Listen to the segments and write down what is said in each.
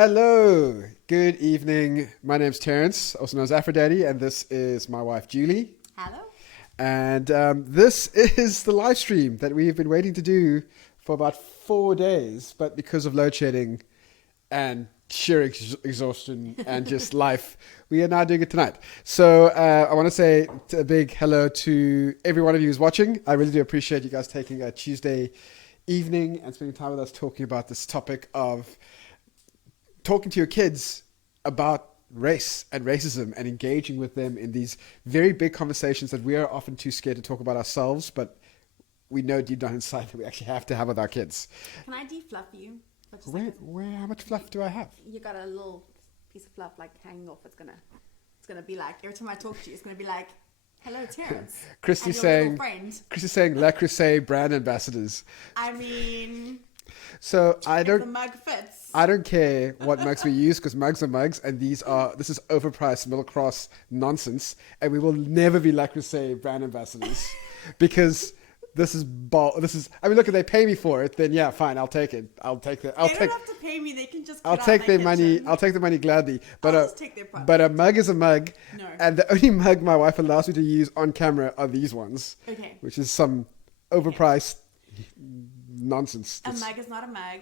Hello, good evening. My name's Terrence, also known as Aphrodite, and this is my wife Julie. Hello. And this is the live stream that we've been waiting to do for about 4 days, but because of load shedding and sheer exhaustion and just life, we are now doing it tonight. So I want to say a big hello to every one of you who's watching. I really do appreciate you guys taking a Tuesday evening and spending time with us talking about this topic of talking to your kids about race and racism and engaging with them in these very big conversations that we are often too scared to talk about ourselves, but we know deep down inside that we actually have to have with our kids. Can I defluff you? For just a Where, second? how much fluff do I have? You got a little piece of fluff like hanging off. It's gonna be like every time I talk to you, it's gonna be like, "Hello, Terrence." Christy's and your saying, little Christy's saying, La Crusade brand ambassadors. I mean, So if the mug fits. I don't care what mugs we use because mugs are mugs, and this is overpriced middle class nonsense, and we will never be La Crusade brand ambassadors because this is I mean, look, if they pay me for it, then yeah, fine, I'll take it. They don't have to pay me. They can just. I'll take their money. I'll take the money gladly. But I'll just take their product. But a mug is a mug, No. and the only mug my wife allows me to use on camera are these ones, Okay. which is some overpriced nonsense. A mug is not a mug.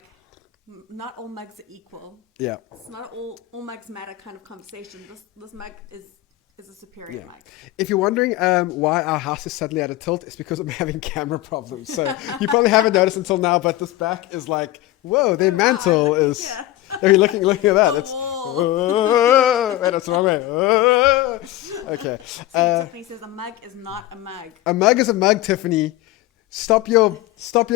Not all mugs are equal. Yeah. It's not all mugs matter kind of conversation. This mug is a superior mug. If you're wondering why our house is suddenly at a tilt, it's because I'm having camera problems. So you probably haven't noticed until now, but this back is like, whoa, their mantle is. Yeah. Are you looking at that? The It's. wall. Wait, that's the wrong way. Okay. Tiffany says a mug is not a mug. A mug is a mug, Tiffany. Stop your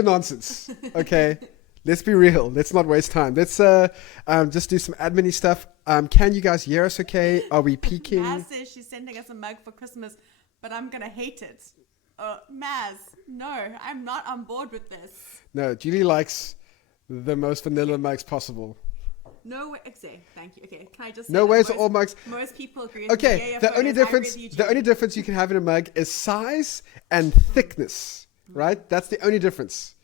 nonsense. Okay. Let's be real. Let's not waste time. Let's just do some admin stuff. Can you guys hear us okay? Are we peaking? Maz says she's sending us a mug for Christmas, but I'm going to hate it. Maz, no, I'm not on board with this. No, Julie likes the most vanilla mugs possible. No way. Okay, thank you. Okay, can I just say No that ways are all mugs. Most people agree with me. Okay, Yeah, the only photos, I agree difference with you the too. only difference you can have in a mug is size and thickness, right? That's the only difference.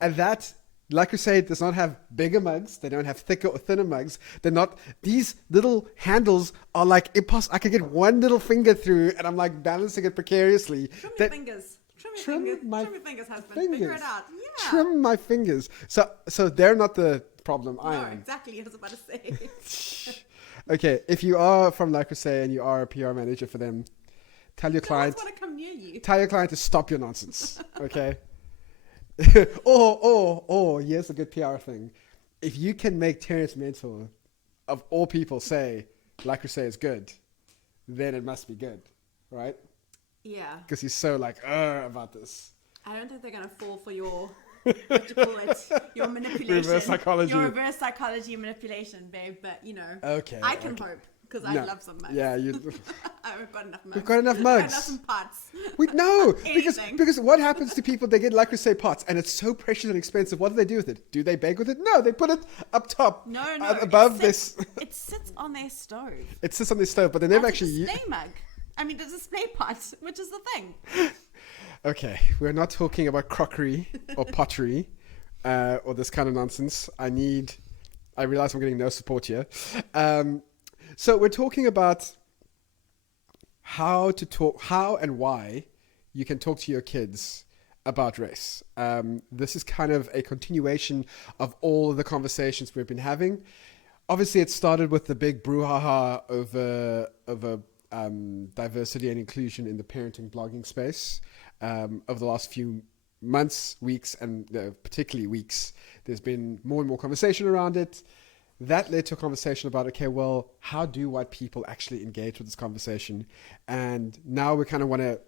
And that, like I say, does not have bigger mugs. They don't have thicker or thinner mugs. They're not. These little handles are like impossible. I can get one little finger through, and I'm like balancing it precariously. Trim your fingers. Trim your fingers, husband. Figure fingers. it out. Yeah. Trim my fingers. So they're not the problem. I No, am. exactly. I was about to say. Okay, if you are from La Crusade and you are a PR manager for them, tell your I client. want to come near you. Tell your client to stop your nonsense. Okay. or here's a good PR thing. If you can make Terrence Mentor, of all people, say La Crusade is good, then it must be good, right? Yeah. Because he's so like about this. I don't think they're going to fall for your, what you call it, your manipulation. Reverse psychology. Your reverse psychology manipulation, babe. But, you know, Okay. I can hope because I love some mugs. Yeah, I've got enough mugs. we've got enough I've got mugs. enough some pots. No, Anything. because what happens to people? They get La Crusade pots, and it's so precious and expensive. What do they do with it? Do they bake with it? No, they put it up top, No. above it this. sits, It sits on their stove. It sits on their stove, but they never As actually a display mug. I mean, the display pot, which is the thing. Okay, we're not talking about crockery or pottery or this kind of nonsense. I realize I'm getting no support here. So we're talking about how and why you can talk to your kids about race. This is kind of a continuation of all of the conversations we've been having. Obviously, it started with the big brouhaha over diversity and inclusion in the parenting blogging space. Over the last few months, weeks, and particularly weeks, there's been more and more conversation around it. That led to a conversation about, okay, well, how do white people actually engage with this conversation? And now we kind of want to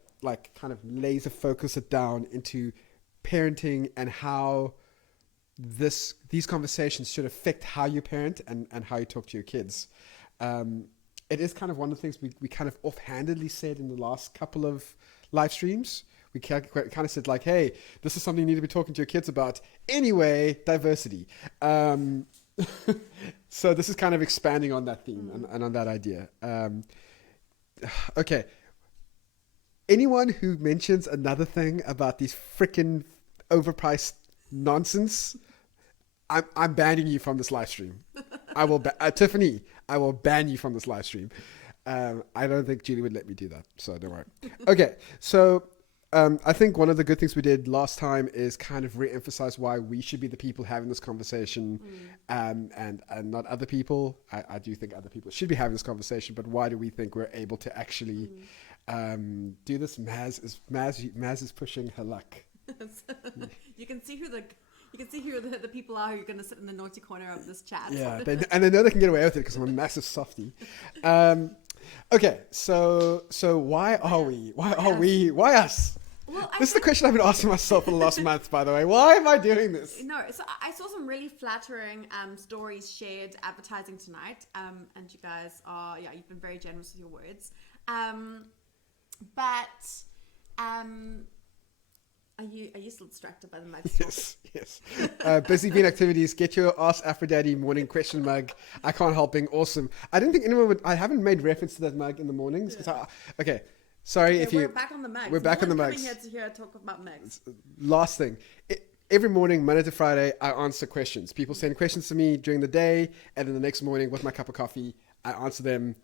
kind of laser focus it down into parenting and how these conversations should affect how you parent and how you talk to your kids. It is kind of one of the things we kind of offhandedly said in the last couple of live streams. We kind of said like, hey, this is something you need to be talking to your kids about. Anyway, diversity. So this is kind of expanding on that theme and on that idea. Okay. Anyone who mentions another thing about these freaking overpriced nonsense, I'm banning you from this live stream. I will. Tiffany, I will ban you from this live stream. I don't think Julie would let me do that, so don't worry. Okay, so I think one of the good things we did last time is kind of re-emphasize why we should be the people having this conversation, and not other people. I do think other people should be having this conversation, but why do we think we're able to actually do this? Maz is pushing her luck. You can see who the people are who are going to sit in the naughty corner of this chat. Yeah, and they know they can get away with it because I'm a massive softie. Okay, so why are we? Why us? Well, This is the question I've been asking myself for the last month, by the way. Why am I doing this? No, so I saw some really flattering stories shared advertising tonight, and you guys you've been very generous with your words. Are you still distracted by the mug? Yes. Busy bean activities. Get your Ask Aphrodite morning question mug. I can't help being awesome. I didn't think anyone would. I haven't made reference to that mug in the mornings. Okay. Sorry if you. We're back on the mugs. We're back on the mugs. Coming here to hear talk about mugs. Last thing. Every morning, Monday to Friday, I answer questions. People send questions to me during the day, and then the next morning, with my cup of coffee, I answer them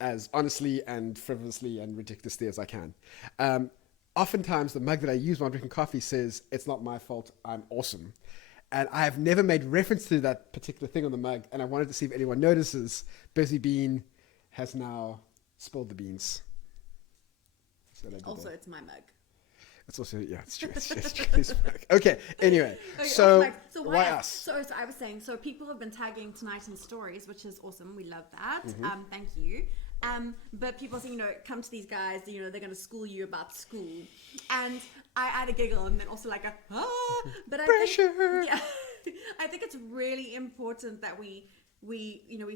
as honestly and frivolously and ridiculously as I can. Oftentimes, the mug that I use when I'm drinking coffee says, "It's not my fault, I'm awesome." And I have never made reference to that particular thing on the mug, and I wanted to see if anyone notices. Busy Bean has now spilled the beans. So Also, it's my mug. It's also, it's true. It's Julie's mug. Okay, anyway. So why us? So I was saying, so people have been tagging tonight in stories, which is awesome. We love that. Mm-hmm. Thank you. But people saying, come to these guys, they're going to school you about school. And I had a giggle and then also like but Pressure. I think it's really important that we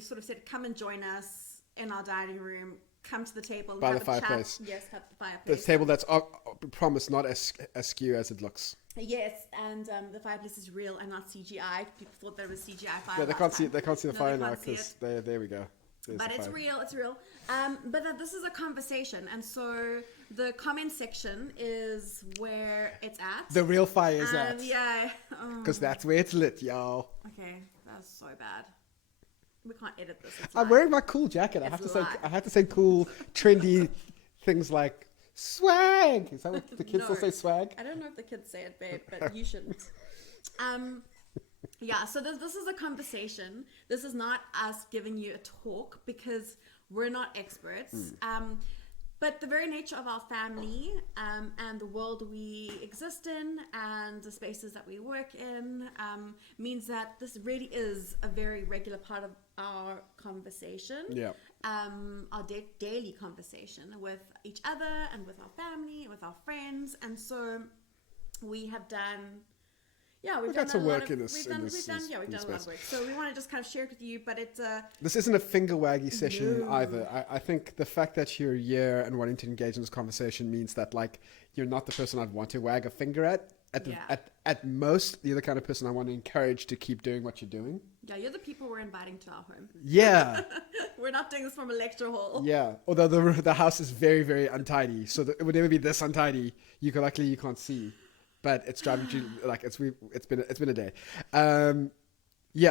sort of said, come and join us in our dining room, come to the table and By have the fireplace. Yes, have the fireplace. The table that's promised not as askew as it looks. Yes, and the fireplace is real and not CGI. People thought there was CGI fire. Yeah, they can't see the fire now can't see because there we go. There's but the it's fire. real, it's real. But this is a conversation, and so the comment section is where it's at. The real fire is at. Yeah. Because that's where it's lit, y'all. Okay, that's so bad. We can't edit this. I'm wearing my cool jacket. I have to say cool, trendy things like swag. Is that what the kids still say, swag? I don't know if the kids say it, babe, but you shouldn't. Yeah, so this is a conversation. This is not us giving you a talk because we're not experts. But the very nature of our family and the world we exist in and the spaces that we work in means that this really is a very regular part of our conversation. Yeah. Our daily conversation with each other and with our family, with our friends. And so we have done... Yeah, we've done a lot of work. We've done a lot of work. So we want to just kind of share it with you, but it's this isn't a finger waggy session either. I think the fact that you're here and wanting to engage in this conversation means that like you're not the person I'd want to wag a finger at. At most, you're the kind of person I want to encourage to keep doing what you're doing. Yeah, you're the people we're inviting to our home. Yeah. We're not doing this from a lecture hall. Yeah, although the house is very, very untidy, so it would never be this untidy. You can't see. But it's driving you like it's been a day.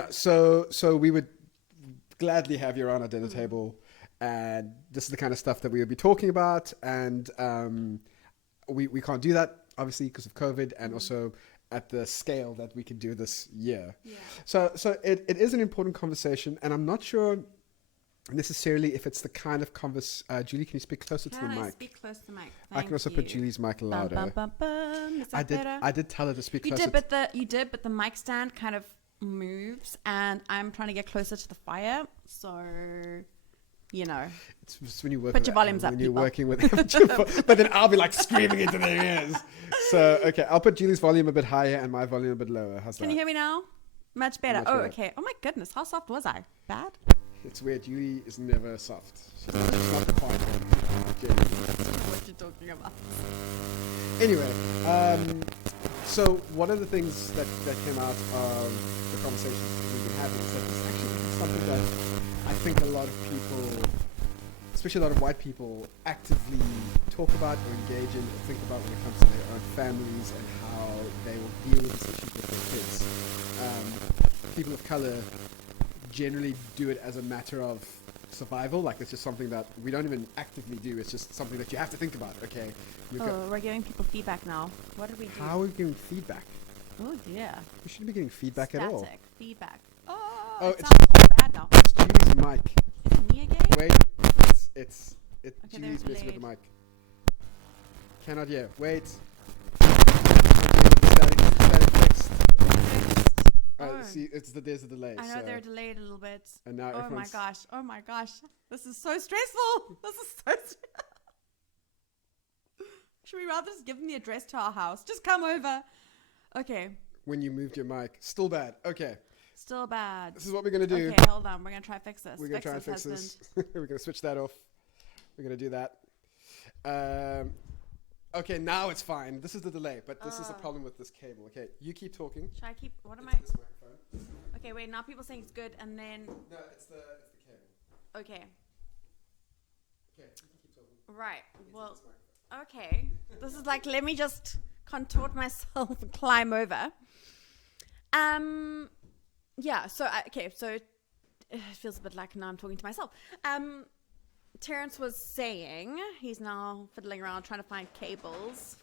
So we would gladly have you around our dinner table, and this is the kind of stuff that we would be talking about. And we can't do that obviously because of COVID, and also at the scale that we can do this year. Yeah. So it is an important conversation, and I'm not sure necessarily if it's the kind of Julie, can you speak closer to the mic? Can I speak close to the mic? I can also put Julie's mic louder. I did tell her to speak closer. You did, but the mic stand kind of moves, and I'm trying to get closer to the fire, so it's just when you work. Put your volumes up, when you're people. working with, but then I'll be like screaming into their ears. So okay, I'll put Julie's volume a bit higher and my volume a bit lower. How's that? Can you hear me now? Much better. Much better. Okay. Oh my goodness, how soft was I? Bad? It's weird. Julie is never soft. She's not the quiet one. Genuinely. What you're talking about? Anyway, so one of the things that came out of the conversations we've been having is that this actually is something that I think a lot of people, especially a lot of white people, actively talk about or engage in or think about when it comes to their own families and how they will deal with these issues with their kids. People of color generally do it as a matter of survival. Like it's just something that we don't even actively do. It's just something that you have to think about. Okay. We're giving people feedback now. What did we do? How are we giving feedback? Oh dear. We shouldn't be getting feedback at all. Static feedback. Oh, Oh, it it's- sounds so bad now. It's Julie's mic. Is it me again? Wait, it's Okay, Julie's they're messing with the delayed. mic. Cannot hear. Wait. Static text. Oh. See, there's a delay. I know so- they're delayed a little bit. And now Oh my everyone's- gosh. Oh my gosh. This is so stressful. This is so stressful. Should we rather just give them the address to our house? Just come over. Okay. When you moved your mic, still bad. Okay, Still bad. this is what we're gonna do. Okay, hold on. We're going to try fix this. We're gonna try and fix husband. this. We're gonna switch that off. We're gonna do that. Okay, now it's fine. This is the delay, but this is the problem with this cable. Okay, you keep talking. Should I keep... What am Into I... this microphone. Okay, wait. Now people saying it's good and then... No, it's the cable. Okay. Okay, you can keep talking. Right. Well... Into this microphone. Okay. This is like, let me just contort myself and climb over. Yeah, so, okay, so it feels a bit like now I'm talking to myself. Terrence was saying he's now fiddling around trying to find cables.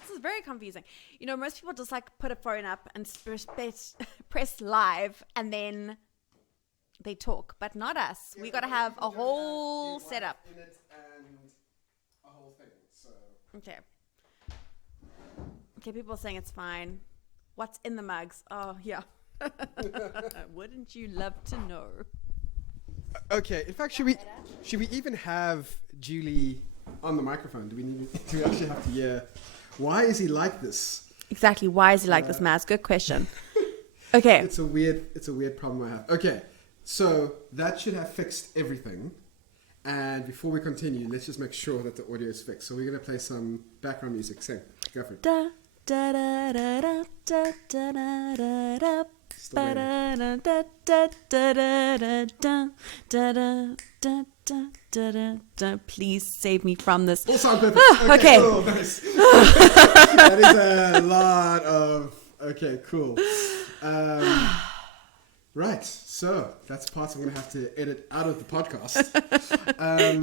This is very confusing. You know, most people just like put a phone up and press live and then they talk, but not us. Yeah, We got to but have people a don't whole the setup. wife in it and a whole thing. So Okay. Okay, people are saying it's fine. What's in the mugs? Oh, yeah. Wouldn't you love to know? okay. In fact, should we even have Julie on the microphone? Do we actually have to hear? Why is he like this? Exactly. Why is he like this, Maz? Good question. Okay. It's a weird problem I have. Okay, so that should have fixed everything. And before we continue, let's just make sure that the audio is fixed. So we're gonna play some background music. Sing. Go for it. Da, da, da, da, da, da, da, da, da, da. Still waiting. Ba-da, da, da, da, da, da, da, da, da, da, da, da, da, da. Please save me from this. All sound perfect. Okay. Cool, nice. That is a lot of. Okay, cool. Right, so that's part I'm going to have to edit out of the podcast.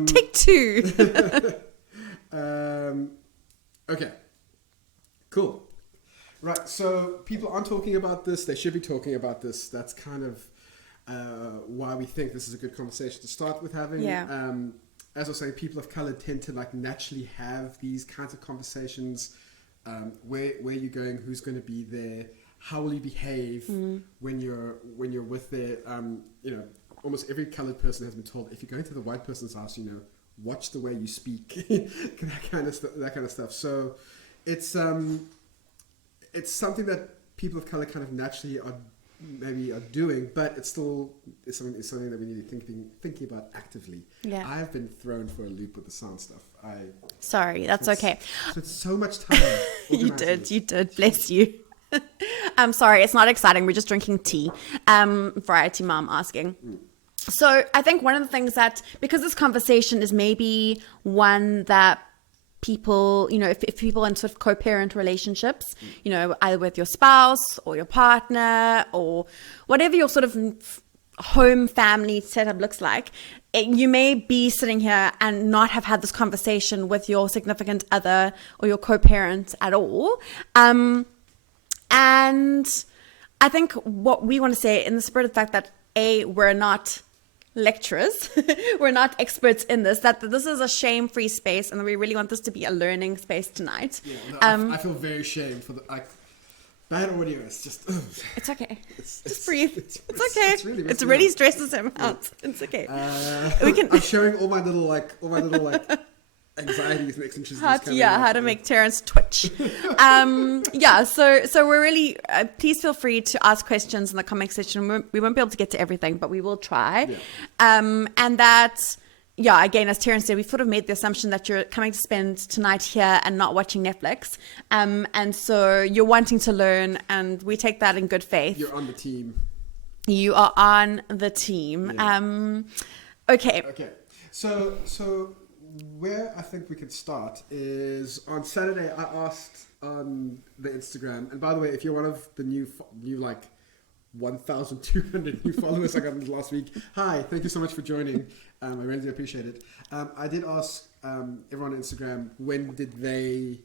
Take two. Okay, cool. Right, so people aren't talking about this. They should be talking about this. That's kind of why we think this is a good conversation to start with having. Yeah. As I was saying, people of color tend to like naturally have these kinds of conversations. Where you're going, who's going to be there, how will you behave when you're with their almost every colored person has been told, if you're going to the white person's house, watch the way you speak, that kind of stuff. So it's something that people of color kind of naturally are doing, but it's something that we need to be thinking about actively. Yeah. I've been thrown for a loop with the sound stuff. Sorry, that's okay. Spent so much time. You organizing it. did. Bless you. I'm sorry, it's not exciting. We're just drinking tea. Variety Mom asking. So I think one of the things that, because this conversation is maybe one that people, if people in sort of co-parent relationships, either with your spouse or your partner or whatever your sort of home family setup looks like, you may be sitting here and not have had this conversation with your significant other or your co-parent at all. And I think what we want to say, in the spirit of the fact that we're not lecturers, we're not experts in this, that this is a shame-free space, and we really want this to be a learning space tonight. Yeah, no, I feel very ashamed for the bad audio. It's just It's okay. It's Breathe. It's okay. It's really It messing really up. stresses him out. It's okay. We can. I'm showing all my little anxieties and eccentricities. How to make Terrence twitch. So we're really, please feel free to ask questions in the comment section. We won't be able to get to everything, but we will try. Yeah. And that, again, as Terrence said, we've sort of made the assumption that you're coming to spend tonight here and not watching Netflix. And so you're wanting to learn, and we take that in good faith. You're on the team. You are on the team. Yeah. Okay. So where I think we could start is on Saturday. I asked on the Instagram, and by the way, if you're one of the new 1,200 new followers I got last week. Hi, thank you so much for joining. I really do appreciate it. I did ask everyone on Instagram, when did they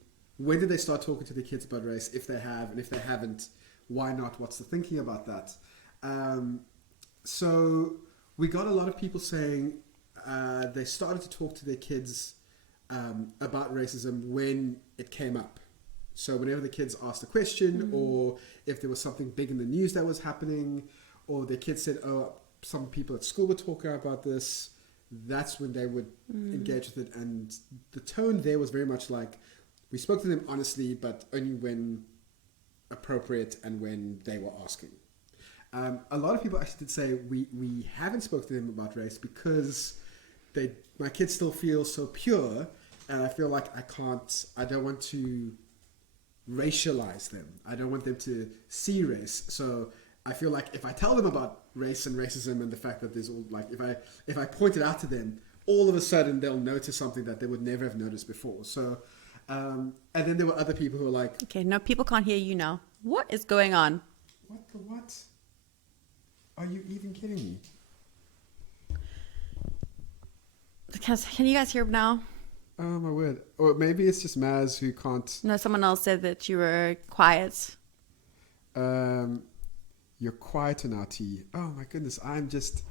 start talking to their kids about race, if they have, and if they haven't, why not? What's the thinking about that? So we got a lot of people saying they started to talk to their kids about racism when it came up. So whenever the kids asked a question, or if there was something big in the news that was happening, or their kids said, oh, some people at school were talking about this, that's when they would engage with it. And the tone there was very much like, we spoke to them honestly, but only when appropriate and when they were asking. A lot of people actually did say, we haven't spoken to them about race because my kids still feel so pure, and I feel like I don't want to racialize them. I don't want them to see race. So I feel like if I tell them about race and racism and the fact that there's all, like, if I point it out to them, all of a sudden they'll notice something that they would never have noticed before. So and then there were other people who were like, okay, no, people can't hear you now. What is going on? What? Are you even kidding me? Can you guys hear now? Oh my word. Or maybe it's just Maz who can't. No, someone else said that you were quiet. You're quieter now, T. Oh my goodness, I'm just...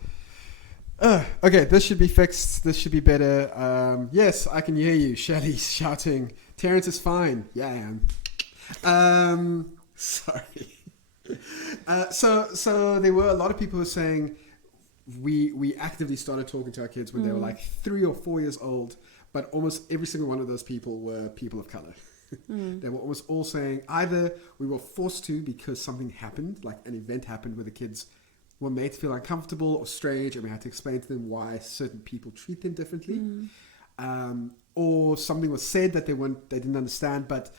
okay, this should be fixed. This should be better. Yes, I can hear you. Shelly's shouting. Terrence is fine. Yeah, I am. Sorry. So there were a lot of people who were saying we actively started talking to our kids when they were like 3 or 4 years old, but almost every single one of those people were people of color. They were almost all saying either we were forced to because something happened, like an event happened where the kids were made to feel uncomfortable or strange, and we had to explain to them why certain people treat them differently, or something was said that they didn't understand. But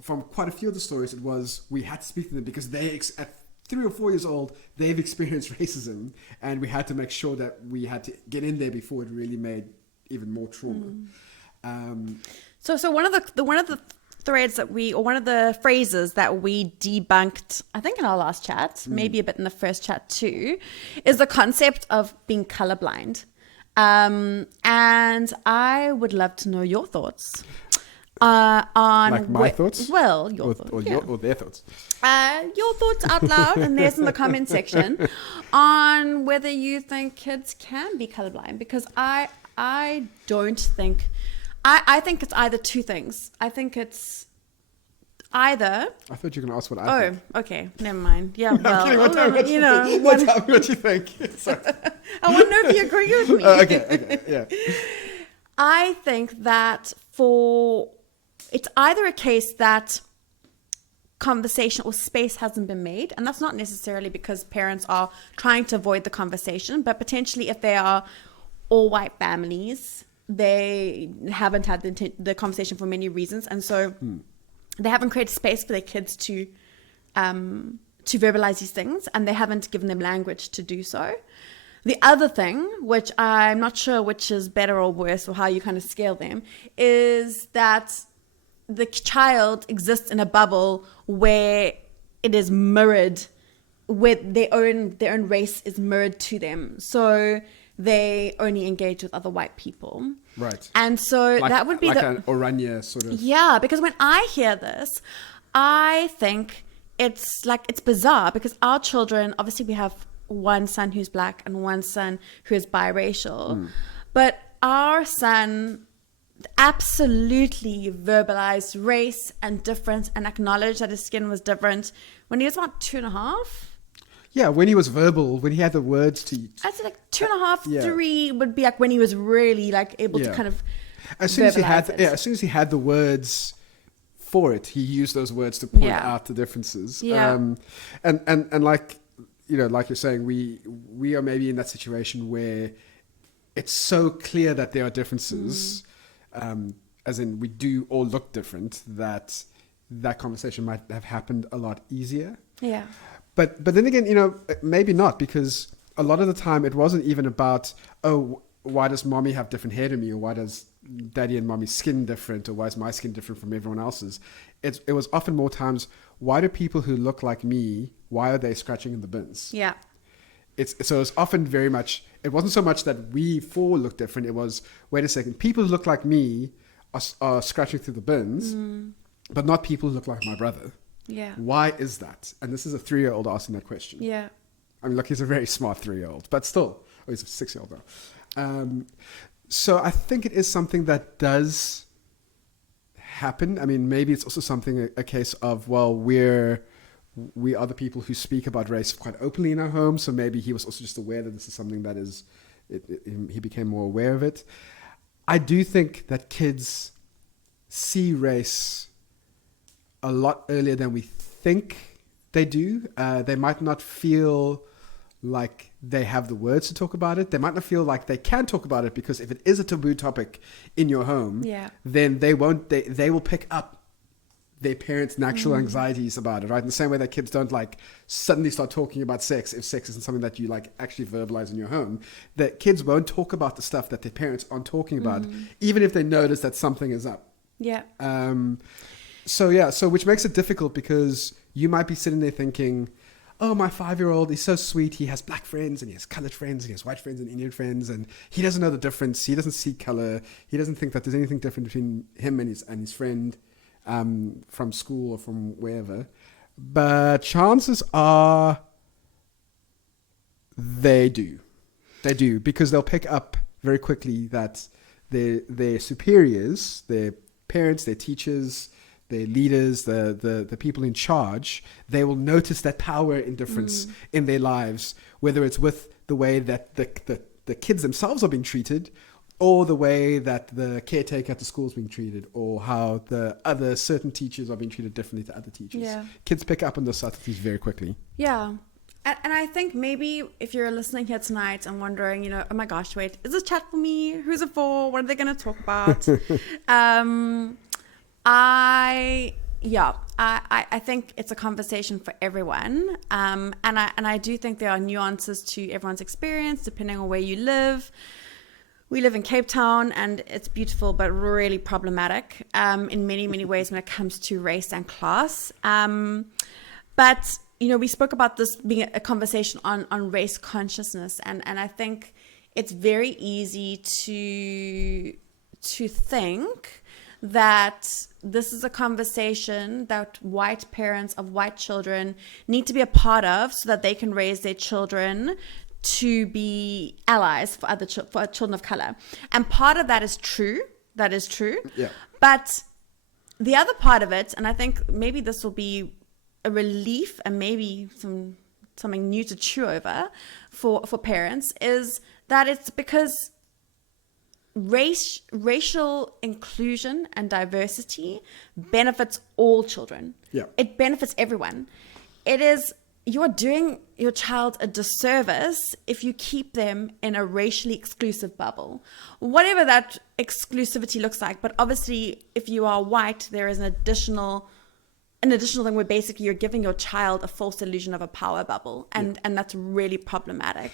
from quite a few of the stories, it was we had to speak to them because at 3 or 4 years old, they've experienced racism, and we had to make sure that we had to get in there before it really made even more trauma. So one of the threads one of the phrases that we debunked, I think in our last chat, maybe a bit in the first chat too, is the concept of being colorblind. And I would love to know your thoughts on like my thoughts. Well, your thoughts, or their thoughts. Your thoughts out loud, and there's in the comment section on whether you think kids can be colorblind, because I don't think. I think it's either two things. I think it's either... I thought you were going to ask what I think. Oh, okay. Never mind. Yeah, well... Tell me what you think. Sorry. I want to know if you agree with me. Okay, yeah. I think that it's either a case that conversation or space hasn't been made, and that's not necessarily because parents are trying to avoid the conversation, but potentially if they are all white families... they haven't had the conversation for many reasons, and so they haven't created space for their kids to verbalize these things, and they haven't given them language to do so. The other thing, which I'm not sure which is better or worse or how you kind of scale them, is that the child exists in a bubble where it is mirrored, where their own race is mirrored to them. So they only engage with other white people. Right. And so that would be like an Oranje sort of... Yeah, because when I hear this, I think it's bizarre, because our children, obviously we have one son who's black and one son who is biracial. But our son absolutely verbalized race and difference and acknowledged that his skin was different when he was about 2.5. Yeah, when he was verbal, when he had the words to... I'd say like 2.5, 3 would be like when he was really like able to kind of as soon as he had the words for it, he used those words to point out the differences. Yeah. And like, like you're saying, we are maybe in that situation where it's so clear that there are differences, as in we do all look different, that conversation might have happened a lot easier. Yeah. But then again, maybe not, because a lot of the time it wasn't even about, oh, why does mommy have different hair to me, or why does daddy and mommy's skin different, or why is my skin different from everyone else's? It was often more times, why do people who look like me, why are they scratching in the bins? Yeah. So it's often very much, it wasn't so much that we four look different. It was, wait a second, people who look like me are scratching through the bins, but not people who look like my brother. Yeah. Why is that? And this is a 3-year-old asking that question. Yeah. I mean, look, he's a very smart 3-year-old, but still, he's a 6-year-old now. So I think it is something that does happen. I mean, maybe it's also something, a case of, well, we are the people who speak about race quite openly in our home. So maybe he was also just aware that this is something that is, he became more aware of it. I do think that kids see race a lot earlier than we think they do. They might not feel like they have the words to talk about it. They might not feel like they can talk about it, because if it is a taboo topic in your home, then they will pick up their parents' natural anxieties about it, right? In the same way that kids don't like suddenly start talking about sex if sex isn't something that you like actually verbalize in your home. That kids won't talk about the stuff that their parents aren't talking about, even if they notice that something is up. Yeah. So which makes it difficult, because you might be sitting there thinking, oh, my 5-year-old is so sweet. He has black friends and he has colored friends and he has white friends and Indian friends, and he doesn't know the difference. He doesn't see color. He doesn't think that there's anything different between him and his friend from school or from wherever. But chances are they do, because they'll pick up very quickly that their superiors, their parents, their teachers, their leaders, the people in charge, they will notice that power and difference in their lives, whether it's with the way that the kids themselves are being treated, or the way that the caretaker at the school is being treated, or how the other certain teachers are being treated differently to other teachers. Yeah. Kids pick up on those subtleties very quickly. Yeah. And I think maybe if you're listening here tonight and wondering, oh my gosh, wait, is this chat for me? Who's it for? What are they going to talk about? I think it's a conversation for everyone. And I do think there are nuances to everyone's experience depending on where you live. We live in Cape Town, and it's beautiful but really problematic in many, many ways when it comes to race and class. But, we spoke about this being a conversation on race consciousness, and I think it's very easy to think that this is a conversation that white parents of white children need to be a part of so that they can raise their children to be allies for for children of color. And part of that is true. That is true. Yeah. But the other part of it, and I think maybe this will be a relief and maybe something new to chew over for parents, is that it's because racial inclusion and diversity benefits all children. Yeah. It benefits everyone. You're doing your child a disservice if you keep them in a racially exclusive bubble, whatever that exclusivity looks like. But obviously, if you are white, there is an additional thing where basically you're giving your child a false illusion of a power bubble, and that's really problematic.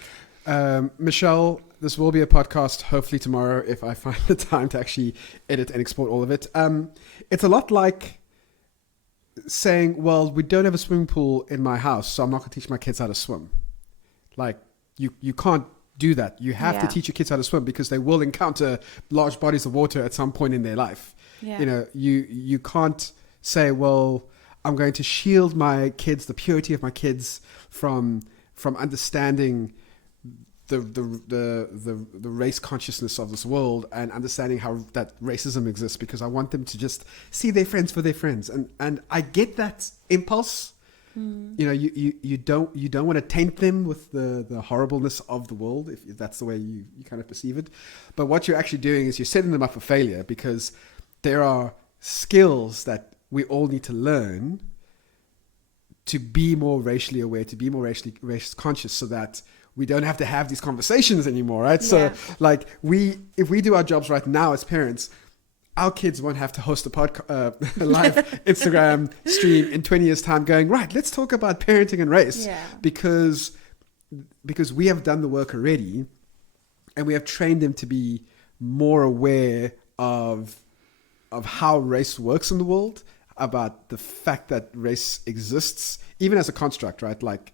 Michelle, this will be a podcast hopefully tomorrow if I find the time to actually edit and export all of it. It's a lot like saying, well, we don't have a swimming pool in my house, so I'm not going to teach my kids how to swim. Like, you can't do that. You have to teach your kids how to swim, because they will encounter large bodies of water at some point in their life. Yeah. You can't say, well, I'm going to shield my kids, the purity of my kids, from understanding the race consciousness of this world and understanding how that racism exists, because I want them to just see their friends for their friends. And I get that impulse. You don't want to taint them with the horribleness of the world, if that's the way you kind of perceive it. But what you're actually doing is you're setting them up for failure, because there are skills that we all need to learn to be more racially aware, to be more race conscious, so that we don't have to have these conversations anymore, right? Yeah. So like if we do our jobs right now as parents, our kids won't have to host a live Instagram stream in 20 years time going, right, let's talk about parenting and race. Yeah. Because we have done the work already, and we have trained them to be more aware of how race works in the world, about the fact that race exists, even as a construct, right? Like,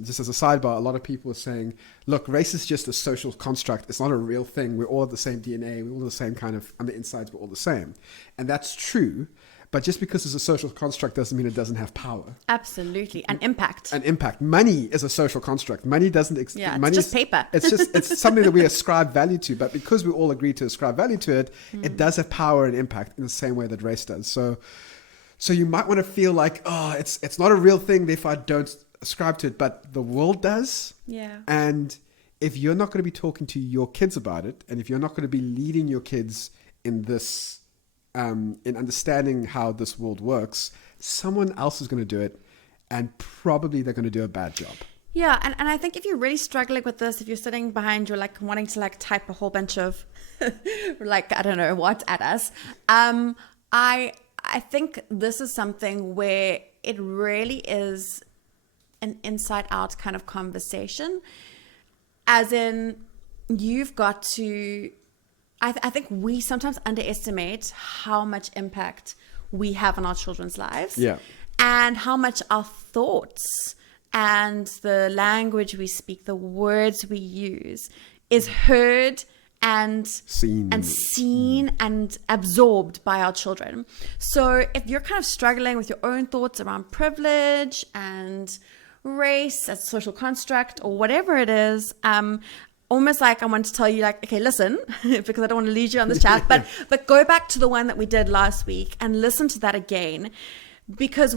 just as a sidebar, a lot of people are saying, look, race is just a social construct. It's not a real thing. We're all the same DNA. We're all the same kind of, on the insides, we're all the same. And that's true. But just because it's a social construct doesn't mean it doesn't have power. Absolutely. And impact. And impact. Money is a social construct. Money doesn't exist. Yeah, it's money just paper. It's something that we ascribe value to. But because we all agree to ascribe value to it, it does have power and impact in the same way that race does. So you might want to feel like, oh, it's not a real thing, therefore I don't ascribe to it. But the world does. Yeah. And if you're not going to be talking to your kids about it, and if you're not going to be leading your kids in this, in understanding how this world works, someone else is going to do it, and probably they're going to do a bad job. Yeah, and I think if you're really struggling with this, if you're sitting behind, you're like wanting to like type a whole bunch of like, I don't know what at us, I think this is something where it really is an inside out kind of conversation, as in you've got to, I think we sometimes underestimate how much impact we have on our children's lives. Yeah. And how much our thoughts and the language we speak, the words we use, is heard and seen and absorbed by our children. So if you're kind of struggling with your own thoughts around privilege and race as a social construct or whatever it is, almost like I want to tell you, like, okay, listen, because I don't want to lose you on this chat, but go back to the one that we did last week and listen to that again. Because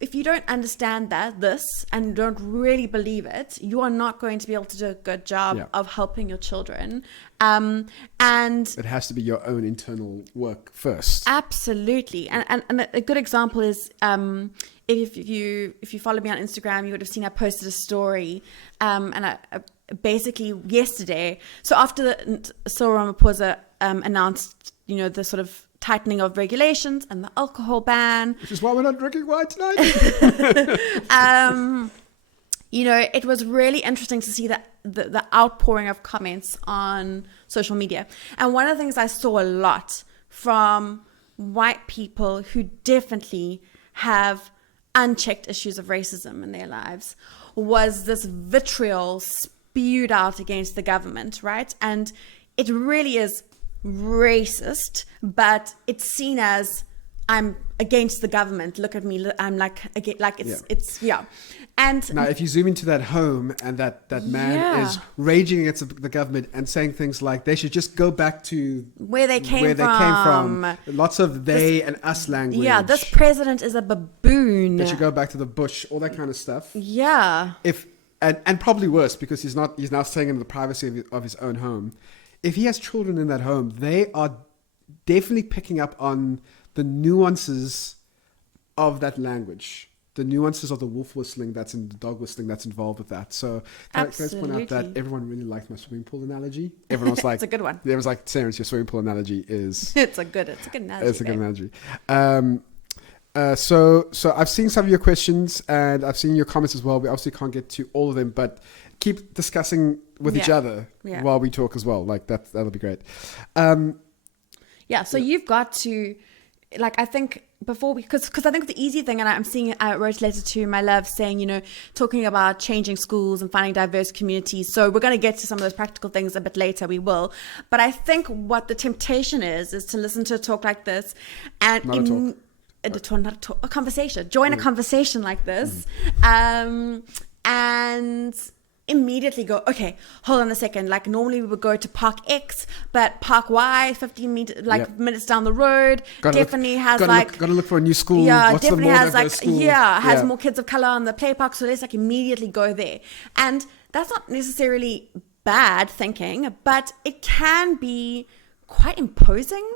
if you don't understand this and don't really believe it, you are not going to be able to do a good job of helping your children. And it has to be your own internal work first. Absolutely. And a good example is, if you follow me on Instagram, you would have seen I posted a story, and I basically yesterday. So after Cyril Ramaphosa announced, the sort of tightening of regulations and the alcohol ban, which is why we're not drinking wine tonight. It was really interesting to see the outpouring of comments on social media. And one of the things I saw a lot from white people who definitely have unchecked issues of racism in their lives was this vitriol spewed out against the government, right? And it really is racist, but it's seen as, I'm against the government. Look at me. I'm like it's. And now, if you zoom into that home and that man is raging against the government and saying things like they should just go back to where they came from. Lots of they and us language. Yeah, this president is a baboon. They should go back to the bush, all that kind of stuff. Yeah. And probably worse, because he's now staying in the privacy of his own home. If he has children in that home, they are definitely picking up on the nuances of that language, the nuances of the wolf whistling the dog whistling that's involved with that. So can I point out that everyone really liked my swimming pool analogy. Everyone was like, it's a good one. Everyone was like, Terence, your swimming pool analogy is... it's a good analogy. It's a good analogy. So I've seen some of your questions and I've seen your comments as well. We obviously can't get to all of them, but keep discussing with each other while we talk as well. Like that'll be great. So you've got to, like, I think before because I think the easy thing, and I wrote a letter to my love saying, talking about changing schools and finding diverse communities. So we're going to get to some of those practical things a bit later. We will. But I think what the temptation is to listen to a talk like this and a conversation. Join a conversation like this, and immediately go, okay, hold on a second. Like normally we would go to Park X, but Park Y, 15 minutes down the road, got to look for a new school. Yeah, what's definitely has has more kids of color on the play park. So let's immediately go there. And that's not necessarily bad thinking, but it can be quite imposing.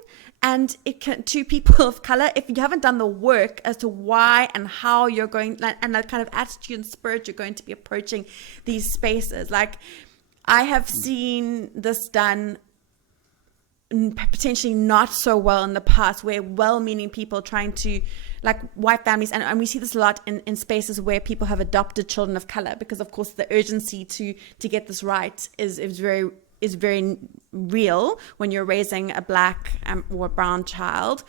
And it can, to people of color, if you haven't done the work as to why and how you're going, and that kind of attitude and spirit you're going to be approaching these spaces. Like, I have seen this done potentially not so well in the past, where well-meaning people trying to, like white families, and we see this a lot in spaces where people have adopted children of color, because of course the urgency to get this right is very is very real when you're raising a black or brown child.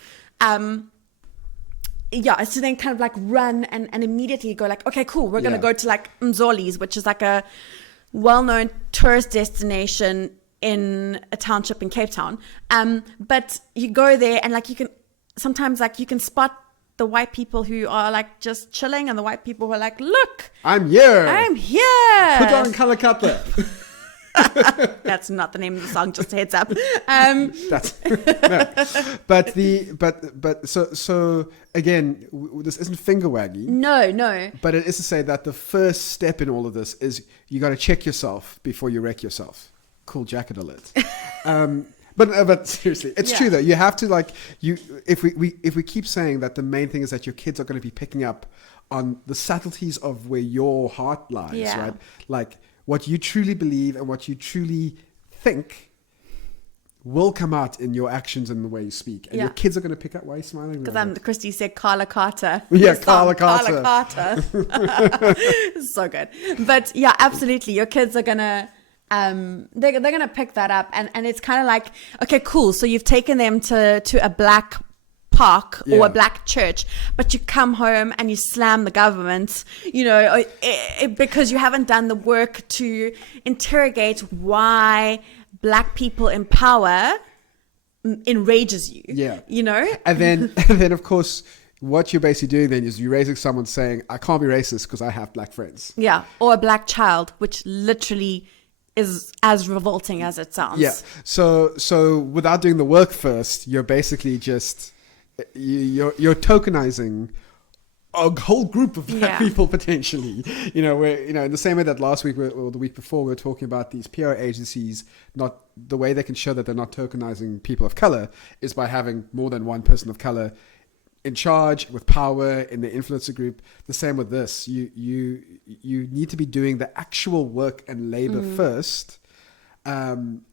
Yeah, so then kind of like run and immediately go like, okay, cool, we're going to go to like Mzoli's, which is like a well-known tourist destination in a township in Cape Town. But you go there and like you can sometimes like you can spot the white people who are like just chilling and the white people who are like, look, I'm here. Put on Kalakata. That's not the name of the song, just a heads up. That's no. But so again, this isn't finger wagging. No. But it is to say that the first step in all of this is you got to check yourself before you wreck yourself. Cool jacket alert. But seriously, it's true though. You have to like if we keep saying that the main thing is that your kids are going to be picking up on the subtleties of where your heart lies, right? Like what you truly believe and what you truly think will come out in your actions and the way you speak. And your kids are going to pick up. Why are you smiling? Because Christy said Carla Carter. Yeah, Carla Carter. So good. But yeah, absolutely. Your kids are going to, they're going to pick that up. And it's kind of like, okay, cool. So you've taken them to a black park or a black church, but you come home and you slam the government, because you haven't done the work to interrogate why black people in power enrages you. And then of course what you're basically doing then is you're raising someone saying, I can't be racist because I have black friends. Or a black child, which literally is as revolting as it sounds. So without doing the work first, you're basically just you're tokenizing a whole group of black people potentially. Where in the same way that last week or the week before we were talking about these PR agencies, not the way they can show that they're not tokenizing people of color is by having more than one person of color in charge with power in the influencer group. The same with this. You need to be doing the actual work and labor first. And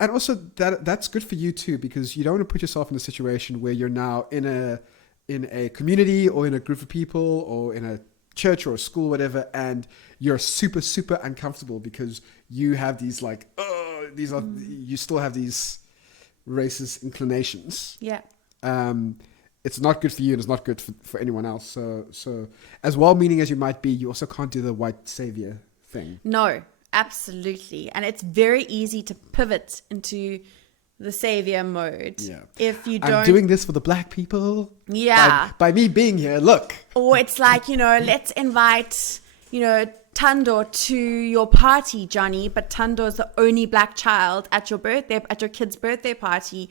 also that's good for you too, because you don't want to put yourself in a situation where you're now in a community or in a group of people or in a church or a school, whatever, and you're super, super uncomfortable because you have these like, you still have these racist inclinations. It's not good for you and it's not good for anyone else. So as well-meaning as you might be, you also can't do the white savior thing. No. Absolutely. And it's very easy to pivot into the savior mode. If you don't... I'm doing this for the black people. By me being here, look. Or it's like, let's invite, Tando to your party, Johnny, but Tando is the only black child at your kid's birthday party,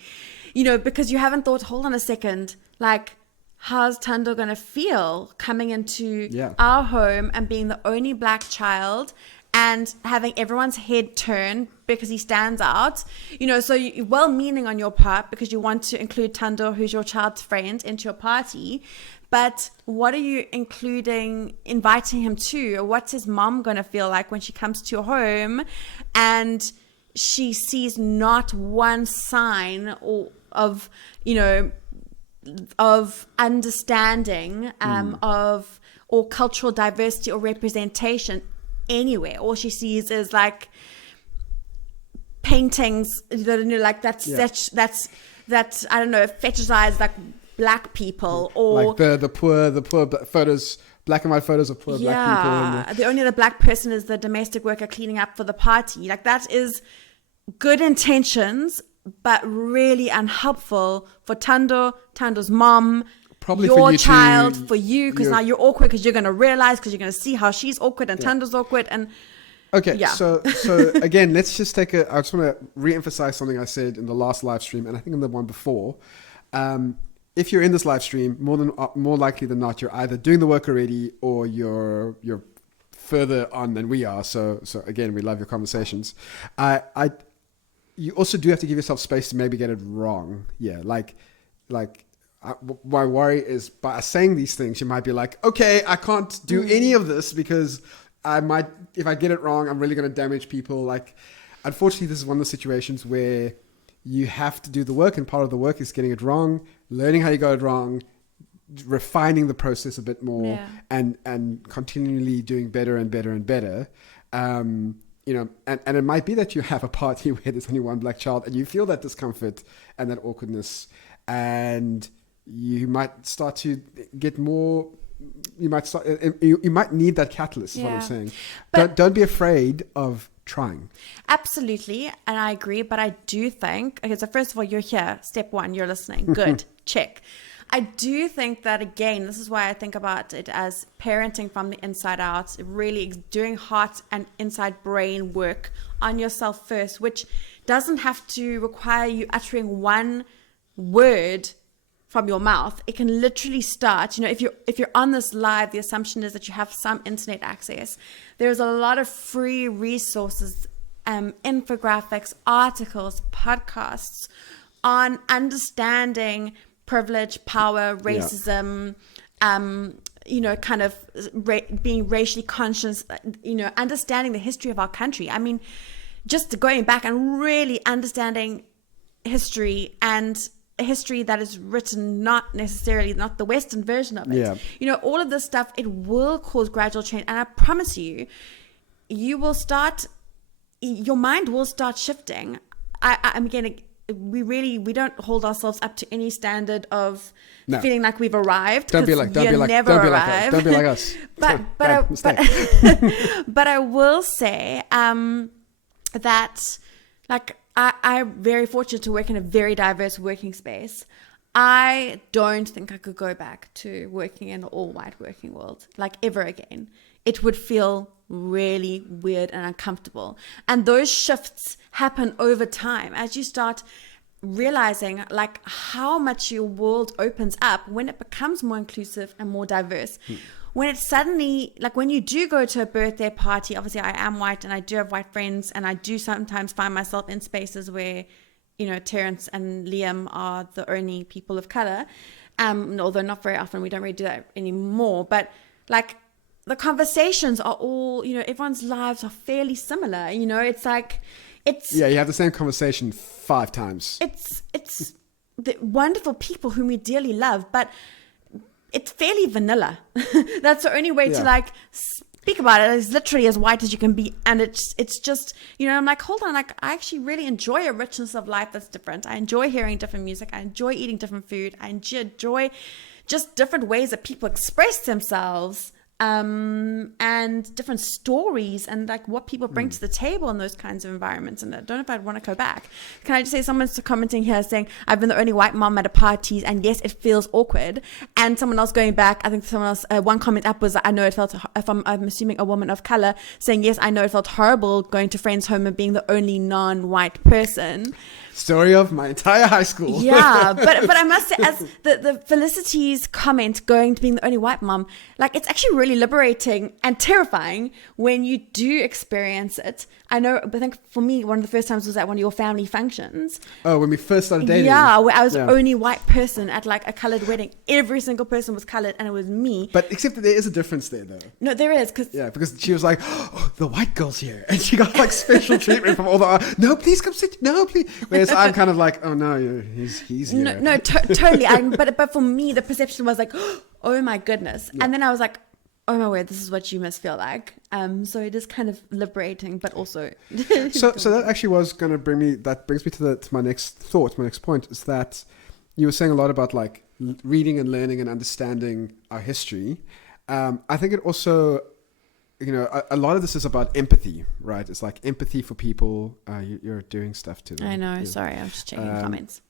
because you haven't thought, hold on a second, like, how's Tando going to feel coming into our home and being the only black child and having everyone's head turn because he stands out, so you're well-meaning on your part because you want to include Tando, who's your child's friend, into your party. But what are you inviting him to? Or what's his mom going to feel like when she comes to your home and she sees not one sign of understanding or cultural diversity or representation anywhere? All she sees is like paintings that's I don't know, fetishized like black people, or like the poor photos, black and white photos of poor black people. The only other black person is the domestic worker cleaning up for the party. Like, that is good intentions, but really unhelpful for Tando's mom. Probably your for you child, too. For you, because now you're awkward because you're going to realize, because you're going to see how she's awkward and Tando's awkward. And so again, let's just I just want to re-emphasize something I said in the last live stream, and I think in the one before. If you're in this live stream, more likely than not, you're either doing the work already or you're further on than we are. So again, we love your conversations. You also do have to give yourself space to maybe get it wrong. My worry is by saying these things, you might be like, okay, I can't do any of this because I might, if I get it wrong, I'm really going to damage people. Like, unfortunately, this is one of the situations where you have to do the work, and part of the work is getting it wrong, learning how you got it wrong, refining the process a bit more, and continually doing better and better and better. and it might be that you have a party where there's only one black child and you feel that discomfort and that awkwardness, and you might start to get more. You might need that catalyst. Is what I'm saying. But don't be afraid of trying. Absolutely, and I agree. But I do think, okay, so first of all, you're here. Step one, you're listening. Good, check. I do think that, again, this is why I think about it as parenting from the inside out, really doing heart and inside brain work on yourself first, which doesn't have to require you uttering one word from your mouth. It can literally start, if you're on this live, the assumption is that you have some internet access. There's a lot of free resources, infographics, articles, podcasts on understanding privilege, power, racism, kind of being racially conscious, understanding the history of our country. I mean, just going back and really understanding history, and a history that is written not the Western version of it. All of this stuff, it will cause gradual change. And I promise you, your mind will start shifting. I'm again, we don't hold ourselves up to any standard of feeling like we've arrived. Don't be like us. But I will say that, like, I'm very fortunate to work in a very diverse working space. I don't think I could go back to working in an all-white working world, like, ever again. It would feel really weird and uncomfortable. And those shifts happen over time as you start realizing, like, how much your world opens up when it becomes more inclusive and more diverse. When it's suddenly, like, when you do go to a birthday party, obviously I am white and I do have white friends, and I do sometimes find myself in spaces where, Terrence and Liam are the only people of color. Although not very often, we don't really do that anymore. But, like, the conversations are all, everyone's lives are fairly similar. It's like, you have the same conversation 5 times. It's the wonderful people whom we dearly love, but it's fairly vanilla. That's the only way to, like, speak about it. It's literally as white as you can be, and it's just, I'm like, hold on, like, I actually really enjoy a richness of life that's different. I enjoy hearing different music. I enjoy eating different food. I enjoy just different ways that people express themselves. And different stories, and, like, what people bring to the table in those kinds of environments. And I don't know if I'd want to go back. Can I just say, someone's commenting here saying, I've been the only white mom at a party, and yes, it feels awkward. And someone else going back, I think someone else, one comment up was, I know it felt, if I'm assuming a woman of color, saying, yes, I know it felt horrible going to friends' home and being the only non-white person. Story of my entire high school. Yeah, but I must say, as the Felicity's comment going to being the only white mom, like, it's actually really liberating and terrifying when you do experience it. I think for me, one of the first times was at one of your family functions. Oh, when we first started dating. Yeah, where I was the only white person at, like, a colored wedding. Every single person was colored, and it was me. But except that there is a difference there, though. No, there is. Because she was like, oh, the white girl's here. And she got, like, special treatment from all the, no, please come sit. No, please. Whereas I'm kind of like, oh, no, he's here. No, totally. But for me, the perception was like, oh, my goodness. Yeah. And then I was like, oh my word, this is what you must feel like. So it is kind of liberating, but also. so that actually was going to brings me to my next thought, my next point, is that you were saying a lot about, like, reading and learning and understanding our history. I think it also, a lot of this is about empathy, right? It's like empathy for people. You're doing stuff to them. I know. Sorry, I'm just checking comments.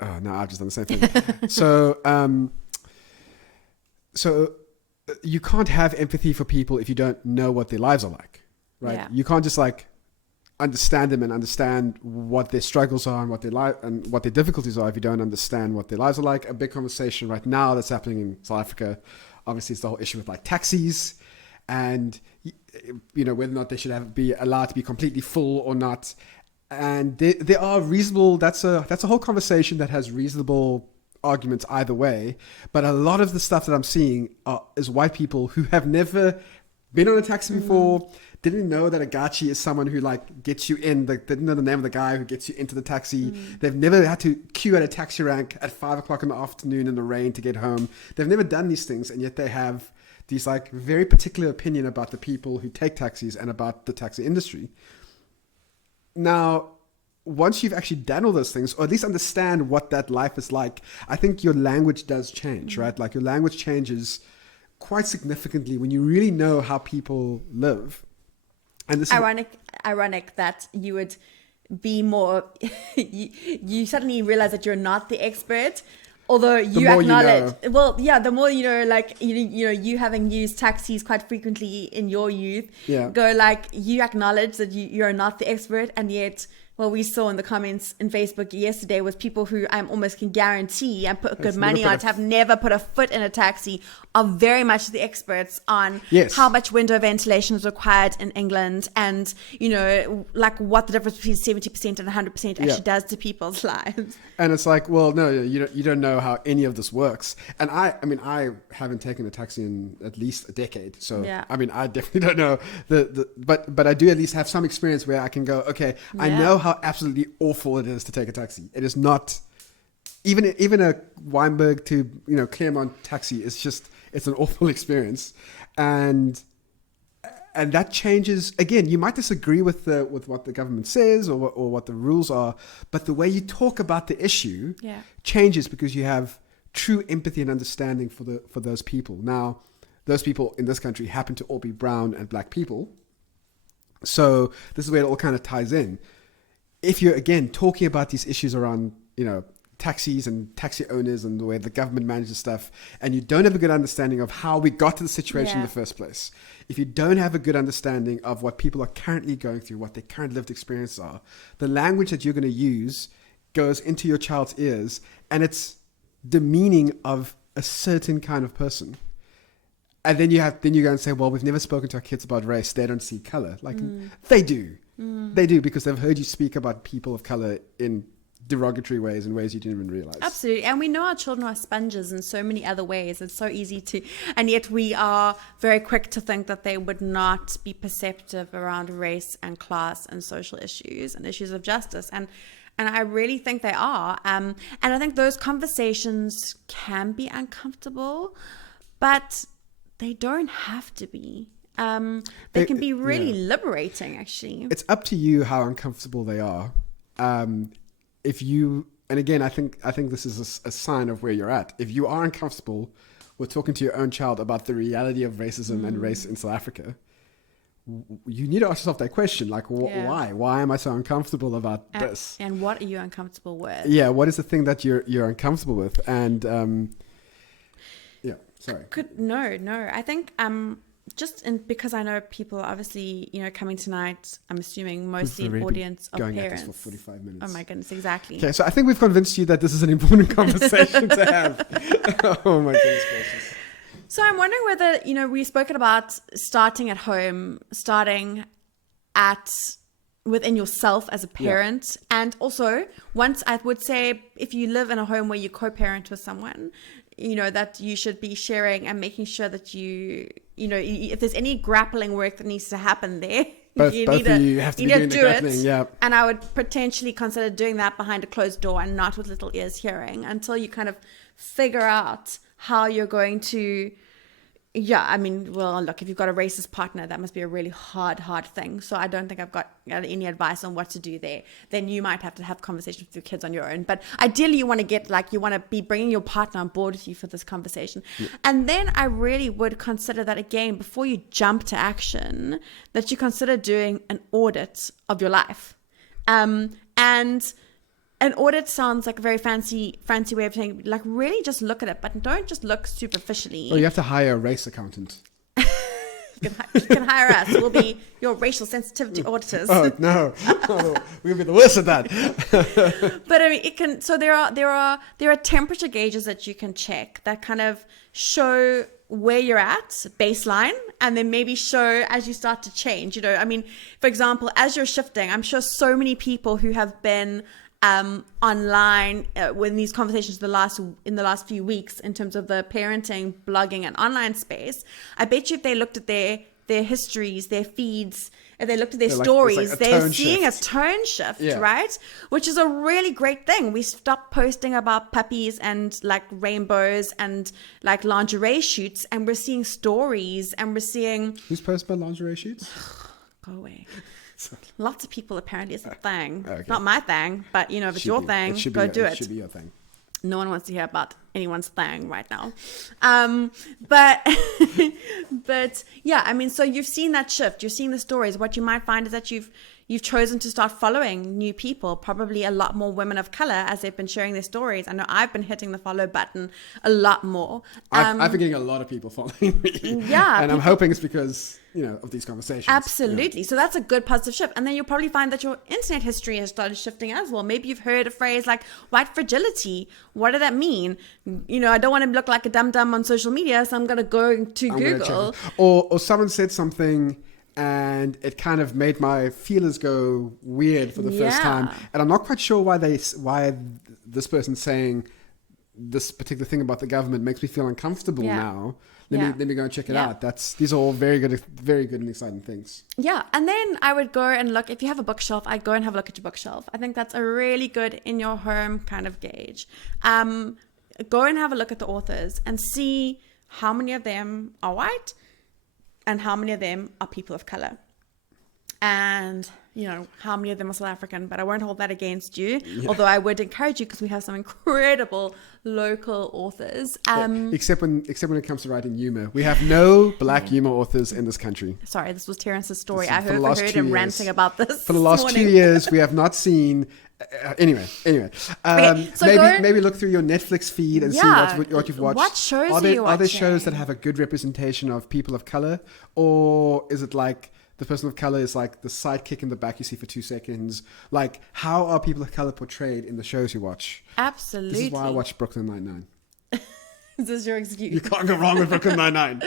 Oh no, I've just done the same thing. So you can't have empathy for people if you don't know what their lives are like, right? Yeah. You can't just, like, understand them and understand what their struggles are and what their life and what their difficulties are if you don't understand what their lives are like. A big conversation right now that's happening in South Africa, obviously, is the whole issue with, like, taxis and, whether or not they should be allowed to be completely full or not. And there are reasonable. That's a whole conversation that has reasonable arguments either way, but a lot of the stuff that I'm seeing is white people who have never been on a taxi before, didn't know that a gachi is someone who, like, gets you in, didn't know the name of the guy who gets you into the taxi. They've never had to queue at a taxi rank at 5 o'clock in the afternoon in the rain to get home. They've never done these things, and yet they have these like very particular opinion about the people who take taxis and about the taxi industry. Now, once you've actually done all those things, or at least understand what that life is like, I think your language does change, right? Like your language changes quite significantly when you really know how people live. And this ironic that you would be more, you suddenly realize that you're not the expert. Although you acknowledge, the more you know, like, you having used taxis quite frequently in your youth, you acknowledge that you're not the expert, and yet what we saw in the comments in Facebook yesterday was people who I'm almost can guarantee and put good money on to have never put a foot in a taxi are very much the experts on how much window ventilation is required in England, and like what the difference between 70% and 100% actually does to people's lives. And it's like, well, no, you don't know how any of this works. And I haven't taken a taxi in at least a decade, so I mean, I definitely don't know but I do at least have some experience where I can go, okay, I know how absolutely awful it is to take a taxi. It is not even a Weinberg to Claremont taxi. It's an awful experience, and that changes. Again, you might disagree with what the government says or what the rules are, but the way you talk about the issue changes because you have true empathy and understanding for those people. Now, those people in this country happen to all be brown and black people, so this is where it all kind of ties in. If you're, again, talking about these issues around, taxis and taxi owners and the way the government manages stuff, and you don't have a good understanding of how we got to the situation in the first place, if you don't have a good understanding of what people are currently going through, what their current lived experiences are, the language that you're going to use goes into your child's ears, and it's demeaning of a certain kind of person. And then you go and say, well, we've never spoken to our kids about race. They don't see color. Like they do. They do, because they've heard you speak about people of color in derogatory ways, in ways you didn't even realize. Absolutely. And we know our children are sponges in so many other ways. It's so easy to, and yet we are very quick to think that they would not be perceptive around race and class and social issues and issues of justice. And I really think they are. And I think those conversations can be uncomfortable, but they don't have to be. They can be really liberating, actually. It's up to you how uncomfortable they are. If you, and again, I think this is a sign of where you're at. If you are uncomfortable with talking to your own child about the reality of racism and race in South Africa, you need to ask yourself that question. Like, why? Why am I so uncomfortable about this? And what are you uncomfortable with? Yeah, what is the thing that you're uncomfortable with? And sorry. No. I think because I know people obviously, coming tonight, I'm assuming mostly an audience of going parents. At this for 45 minutes. Oh my goodness, exactly. Okay, so I think we've convinced you that this is an important conversation to have. Oh my goodness gracious. So I'm wondering whether, we've spoken about starting at home, starting within yourself as a parent. And also, once I would say, if you live in a home where you co-parent with someone, that you should be sharing and making sure that if there's any grappling work that needs to happen there, both of you have to be doing the grappling. Yeah. And I would potentially consider doing that behind a closed door and not with little ears hearing, until you kind of figure out how you're going to. Yeah, I mean, well, look, if you've got a racist partner, that must be a really hard thing. So I don't think I've got any advice on what to do there. Then you might have to have conversations with your kids on your own. But ideally, you want to be bringing your partner on board with you for this conversation. Yeah. And then I really would consider that, again, before you jump to action, that you consider doing an audit of your life. And an audit sounds like a very fancy way of saying, like, really just look at it, but don't just look superficially. Well, you have to hire a race accountant. You can hire us. We'll be your racial sensitivity auditors. Oh no, we'll be the worst at that. But I mean, it can. So there are temperature gauges that you can check that kind of show where you're at, baseline, and then maybe show as you start to change. I mean, for example, as you're shifting, I'm sure so many people who have been online when these conversations in the last few weeks in terms of the parenting, blogging and online space, I bet you if they looked at their histories, their feeds, if they looked at their They're like- stories, it's like a they're tone seeing shift. a tone shift, Yeah. right? Which is a really great thing. We stopped posting about puppies and like rainbows and like lingerie shoots, and we're seeing stories, and we're seeing Who's posted about lingerie shoots? go away. Lots of people apparently it's a thing. Okay. Not my thing, but you know, if it's Should your be. thing, should go be, do it it. should be your thing. No one wants to hear about anyone's thing right now. But but yeah, I mean, so you've seen that shift. You're seeing the stories. What you might find is that you've chosen to start following new people, probably a lot more women of color as they've been sharing their stories. I know I've been hitting the follow button a lot more. I've been getting a lot of people following me. Yeah, and I'm hoping it's because, you know, of these conversations. Absolutely. So that's a good positive shift. And then you'll probably find that your internet history has started shifting as well. Maybe you've heard a phrase like white fragility. What did that mean? You know, I don't want to look like a dum-dum on social media, so I'm going to go to I'm gonna check Google. it. Or someone said something and it kind of made my feelers go weird for the first Yeah. time. And I'm not quite sure why this person's saying this particular thing about the government makes me feel uncomfortable Yeah. now. Yeah. Let me go and check it Yeah. out. These are all very good and exciting things. Yeah, and then I would go and look, if you have a bookshelf, I'd go and have a look at your bookshelf. I think that's a really good in your home kind of gauge. Go and have a look at the authors and see how many of them are white and how many of them are people of color. And, you know, how many of them are South African, but I won't hold that against you. Yeah. Although I would encourage you because we have some incredible local authors. Except when it comes to writing humor. We have no black humor authors in this country. Sorry, this was Terrence's story. This is I for the heard last him 2 years. ranting about this For the last morning. 2 years, we have not seen. Anyway. so Maybe look through your Netflix feed and Yeah, see what you've watched. what shows are are there, you Are there shows watching? that have a good representation of people of color, or is it like the person of color is like the sidekick in the back you see for 2 seconds? Like, how are people of color portrayed in the shows you watch? Absolutely. This is why I watch Brooklyn Nine-Nine. This is your excuse. You can't go wrong with Brooklyn Nine-Nine.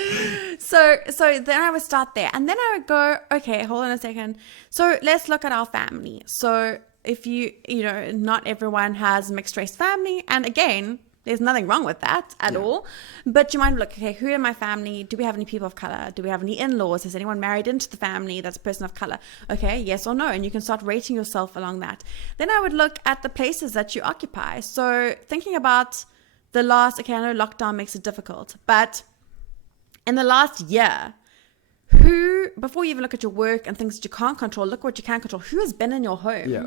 So then I would start there, and then I would go, okay, hold on a second. So let's look at our family. So if you know, not everyone has mixed race family, and again, there's nothing wrong with that at all. But you might look, okay, who in my family? Do we have any people of color? Do we have any in-laws? Has anyone married into the family that's a person of color? Okay, yes or no, and you can start rating yourself along that. Then I would look at the places that you occupy. So thinking about the last, okay, I know lockdown makes it difficult, but in the last year, who, before you even look at your work and things that you can't control, look what you can control. Who has been in your home? Yeah.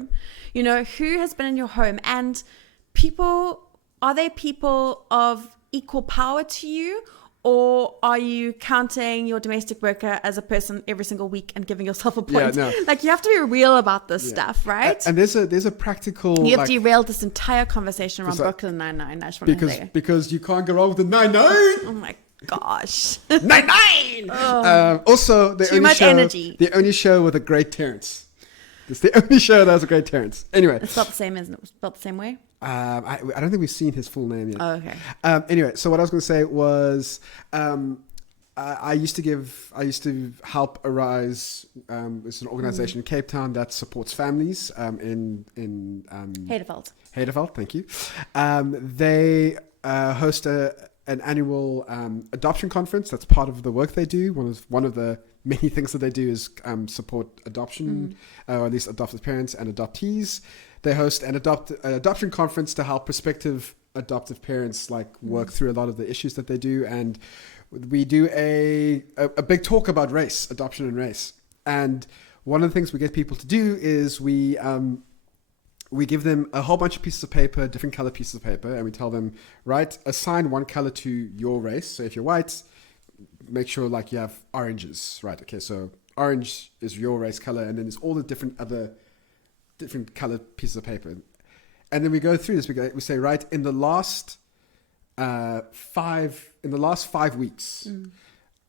You know, who has been in your home? And people, are they people of equal power to you? Or are you counting your domestic worker as a person every single week and giving yourself a point? Yeah, no. Like, you have to be real about this stuff, right? And there's a practical. You have like, derailed this entire conversation around Because, Brooklyn Nine-Nine. I just want to say. because you can't go wrong with the 9-9. Oh my gosh. 9-9. Also, the Too only much show, energy. The only show with a great Terrence. It's the only show that has a great Terrence. Anyway, It's spelled the same, isn't it? It's spelled the same way? I don't think we've seen his full name yet. Oh, okay. Anyway, so what I was going to say was, I used to help Arise. It's an organization in Cape Town that supports families in Hedeveld. Hedeveld, thank you. They host an annual adoption conference. That's part of the work they do. One of the many things that they do is support adoption, or at least adopted parents and adoptees. They host an adoption conference to help prospective adoptive parents work through a lot of the issues that they do. And we do a big talk about race, adoption and race. And one of the things we get people to do is we give them a whole bunch of pieces of paper, different color pieces of paper, and we tell them, right, assign one color to your race. So if you're white, make sure you have oranges, right? Okay, so orange is your race color, and then there's all the different colored pieces of paper. And then we go through this. We say, right, in the last 5 weeks,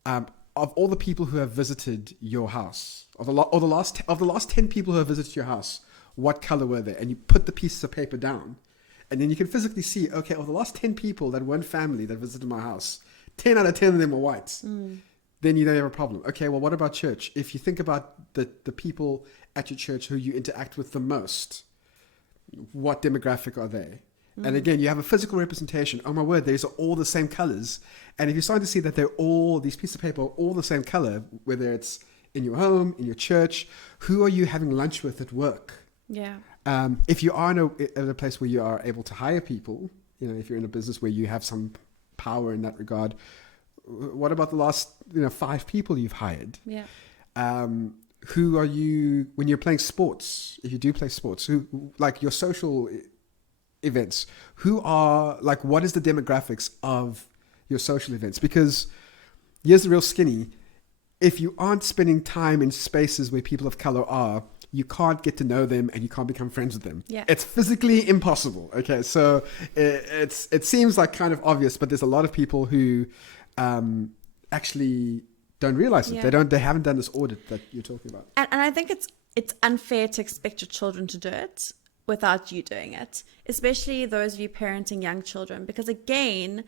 of all the people who have visited your house, of the last 10 people who have visited your house, what color were they? And you put the pieces of paper down, and then you can physically see, okay, of the last 10 people that weren't family that visited my house, 10 out of 10 of them were white. Then you don't have a problem. Okay, well, what about church? If you think about the people at your church who you interact with the most, what demographic are they? And again, you have a physical representation. Oh my word, these are all the same colors. And if you're starting to see that these pieces of paper are all the same color, whether it's in your home, in your church? Who are you having lunch with at work? Yeah. If you are in a place where you are able to hire people, if you're in a business where you have some power in that regard, what about the last 5 people you've hired? Yeah. Who are you when you're playing sports? If you do play sports, who, like your social events, what is the demographics of your social events? Because here's the real skinny: if you aren't spending time in spaces where people of color are, you can't get to know them and you can't become friends with them. Yeah. It's physically impossible. Okay, so it seems like kind of obvious, but there's a lot of people who actually don't realize it. Yeah. They haven't done this audit that you're talking about. And I think it's unfair to expect your children to do it without you doing it, especially those of you parenting young children. Because again,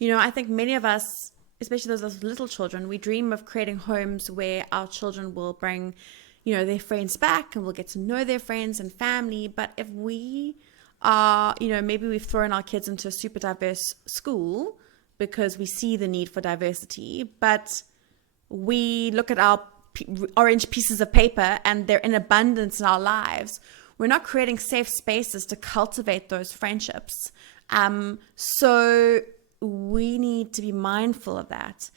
I think many of us, especially those with little children, we dream of creating homes where our children will bring, their friends back and we'll get to know their friends and family. But if we are, maybe we've thrown our kids into a super diverse school because we see the need for diversity, but we look at our orange pieces of paper and they're in abundance in our lives. We're not creating safe spaces to cultivate those friendships. So we need to be mindful of that.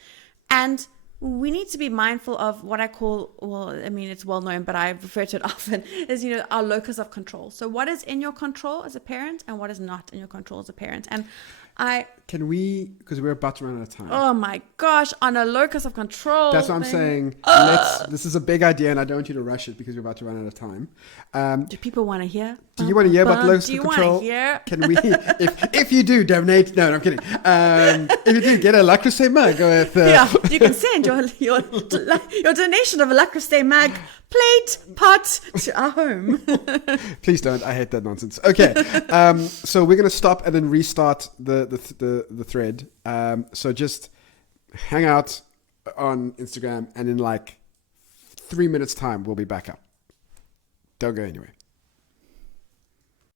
And we need to be mindful of what I call, it's well known, but I refer to it often, is, our locus of control. So what is in your control as a parent and what is not in your control as a parent? And Can we, because we're about to run out of time. Oh my gosh, on a locus of control. That's what I'm saying. This is a big idea and I don't want you to rush it because we're about to run out of time. Do people want to hear? Do you want to hear about locus of control? Do you want to hear? Can we, if you do, donate. No, I'm kidding. If you do, get a La Crusade mug with... you can send your donation of a La Crusade mug, plate, pot to our home. Please don't. I hate that nonsense. Okay. So we're going to stop and then restart the thread. So just hang out on Instagram and in 3 minutes time, we'll be back up. Don't go anywhere.